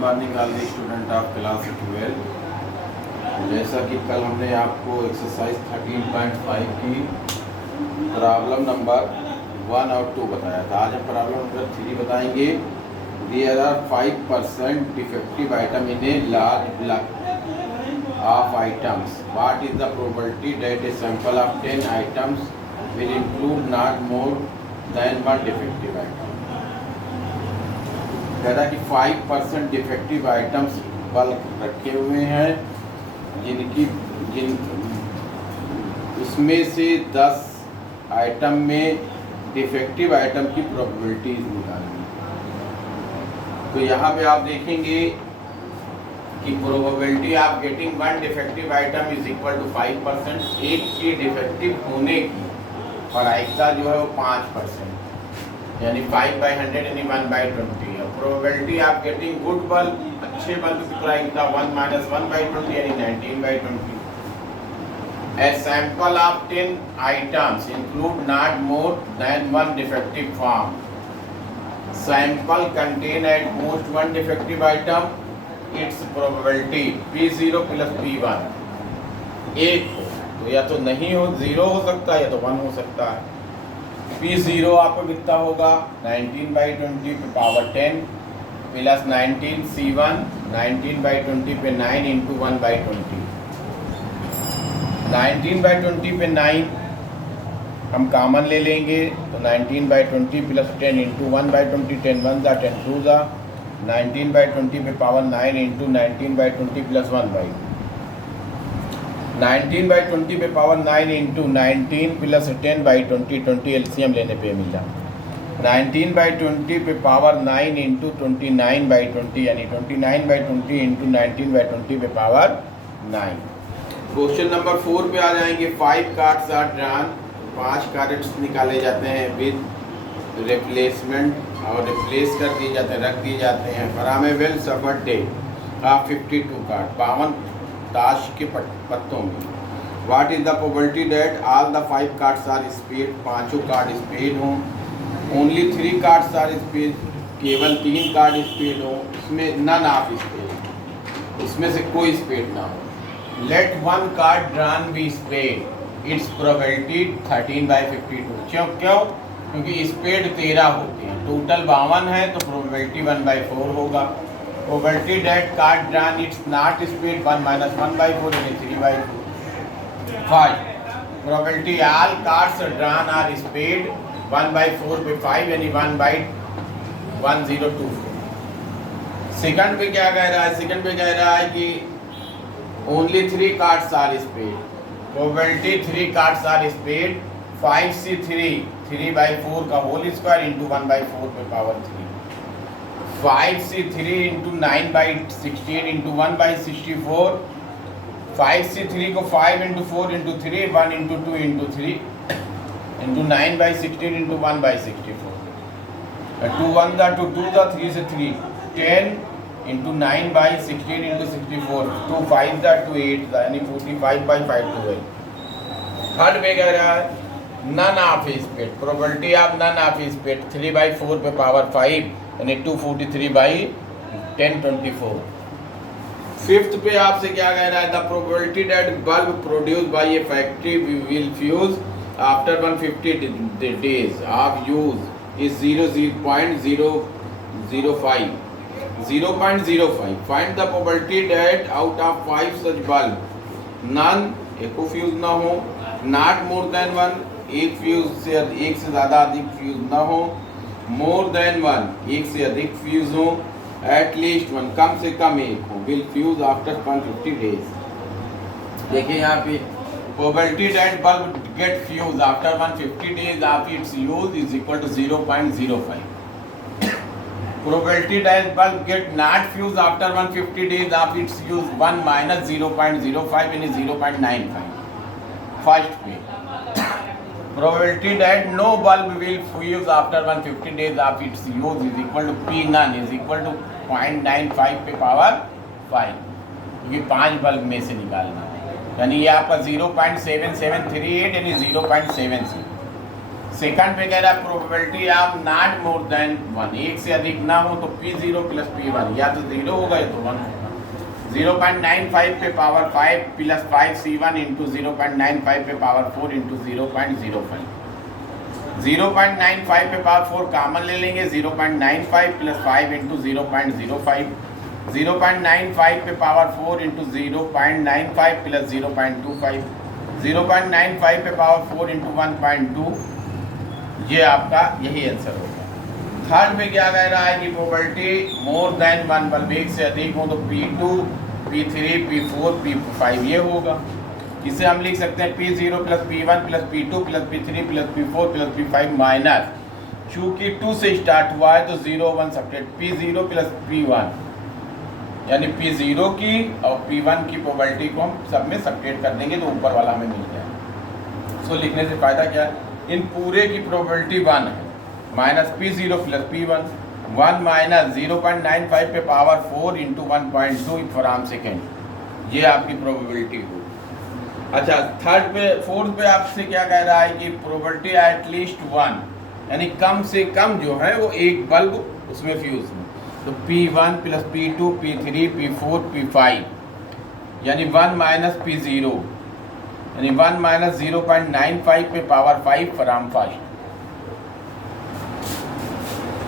Morning all the student of class 12। जैसा कि कल हमने आपको एक्सरसाइज 13.5 की प्रॉब्लम नंबर 1 और 2 बताया था। आज हम प्रॉब्लम नंबर 3 बताएंगे। There are 5% defective item in a large block of items. What is the probability that a sample of 10 items will include not more than 1 defective item. कहता कि 5% defective items bulk रखे हुए हैं, जिन उसमें से 10 item में defective item की probabilities निकालनी। तो यहाँ पे आप देखेंगे कि probability of getting 1 defective item is equal to 5%। एक के डिफेक्टिव होने की प्रायिकता जो है वो 5%, यानी 5/100 यानी 1/20। Probability of getting good bulb, अच्छे बल्ब की प्रायिकता 1 - 1/20 यानी 19/20। A sample of 10 items include not more than 1 defective form. Sample contain at most 1 defective item. Its probability P0 plus P1 एक हो तो या तो नहीं हो, 0 हो सकता है या तो 1 हो सकता है। P0 आपको कितना होगा 19/20 पे पावर 10 प्लस 19 C1 19/20 पे 9 इंटू 1/20। 19/20 पे 9 हम कॉमन ले लेंगे तो 19/20 प्लस 10 इंटू 1/20। 10 1 ज़ा 10 2 ज़ा 19/20 पे पावर 9 इंटू 19/20 प्लस 1/20। 19/20 पे पावर 9 इंटू 19 प्लस 10/20। 20 एलसीएम लेने पे मिला 19/20 पे पावर 9 इंटू 29/20 यानी 29/20 इंटू 19/20 पे पावर 9। क्वेश्चन नंबर 4 पे आ जाएंगे। 5 कार्ड्स आर ड्रॉन। 5 कार्ड्स निकाले जाते हैं विद रिप्लेसमेंट और रिप्लेस कर दिए जाते हैं, रख दिए जाते हैं। From a well shuffled deck of 52 card, 52 ताश के पत्तों में। What is the probability that all the 5 cards are spade, पाँचों कार्ड स्पेड हों। ओनली 3 कार्ड्स आर स्पेड, केवल 3 कार्ड स्पेड हो। इसमें नन ऑफ स्पेड, इसमें से कोई स्पेड ना हो। Let 1 card drawn be spade, it's probability 13/52। क्यों? क्योंकि स्पेड 13 होते हैं, टोटल 52 है तो प्रोबेबिलिटी 1/4 होगा। Probability that card drawn it's not spade 1 - 1/4 यानी 3/4। 5 probability all cards drawn are spade 1/4 पे 5 यानी 1/1024। सेकंड पे क्या कह रहा है? सेकंड पे कह रहा है कि only 3 cards are spade. Probability 3 cards are spade 5C3 3/4 का होल स्क्वायर इंटू 1/4 पे power 3। 5C3 into 9/16 into 1/64। 5C3 को 5 into 4 into 3 1 into 2 into 3 into 9/16 into 1/64। 2 1 ज़ा 2 2 ज़ा 3 से 3 10 इंटू 9/16 इंटू 64। 2 5 ज़ा 2 8 ज़ा यानी 45/5 12। थर्ड पे कह रहा है none of spade. Probability of none of spade 3/4 पे पावर 5 यानी 243/1024। फिफ्थ पे आपसे क्या कह रहा है? The probability that bulb produced by A factory will fuse after 150 days of use is 0.005. 0.05. Find the probability that out of 5 such bulb none echo fuse ना हो, नॉट मोर देन 1 एक फ्यूज से एक से ज़्यादा अधिक फ्यूज ना हो, मोर देन 1 एक से अधिक फ्यूज हो, एटलीस्ट 1 कम से कम एक हो, विल फ्यूज आफ्टर 150 days। देखिए यहाँ पे probability that bulb get fuse after 150 days of its use is equal to 0.05। Probability that bulb get not fuse after 150 days of its use 1 - 0.05 यानी 0.95। फर्स्ट पे probability that no bulb will fuse after 150 days of its use is equal to P none is equal to 0.95 पे power 5, क्योंकि 5 bulb में से निकालना है। यानी ये आपका 0.7738 यानी 0.76। सेकंड पे कह रहा है probability of not more than 1, एक से अधिक ना हो तो P0 प्लस P1 या तो 0 होगा या तो 1 होगा। 0.95 पे पावर 5 प्लस 5C1 इंटू 0.95 पे पावर 4 इंटू 0.05। 0.95 पे पावर 4 कॉमन ले लेंगे, 0.95 प्लस 5 इंटू 0.05। 0.95 पे पावर 4 इंटू 0.95 प्लस 0.25। 0.95 पे पावर 4 इंटू 1.2। ये आपका यही आंसर होगा। थर्ड में क्या कह रहा है कि प्रोबेबिलिटी मोर देन 1 बल्ब एक से अधिक हो तो P2 P3 P4 P5 ये होगा। इसे हम लिख सकते हैं P0 plus P1 plus P2 plus P3 plus P4 plus P5 minus, चूँकि 2 से स्टार्ट हुआ है तो 0 1 सब्ट्रैक्ट P0 प्लस P1, यानी P0 की और P1 की प्रोबेबिलिटी को हम सब में सब्ट्रैक्ट कर देंगे तो ऊपर वाला हमें मिल जाएगा। सो लिखने से फ़ायदा क्या है, इन पूरे की प्रोबेबिलिटी 1 है, minus P0 plus P1, 1 minus 0.95 पे पावर 4 इंटू 1.2 फॉरम सेकेंड, ये आपकी प्रोबेबिलिटी हो। अच्छा फोर्थ पे आपसे क्या कह रहा है कि प्रोबेबिलिटी एट लीस्ट 1, यानी कम से कम जो है वो एक बल्ब उसमें फ्यूज में, तो P1 plus P2 P3 P4 P5, यानी 1 माइनस P0, यानी 1 माइनस 0.95 पे पावर 5 फॉरम फर्स्ट।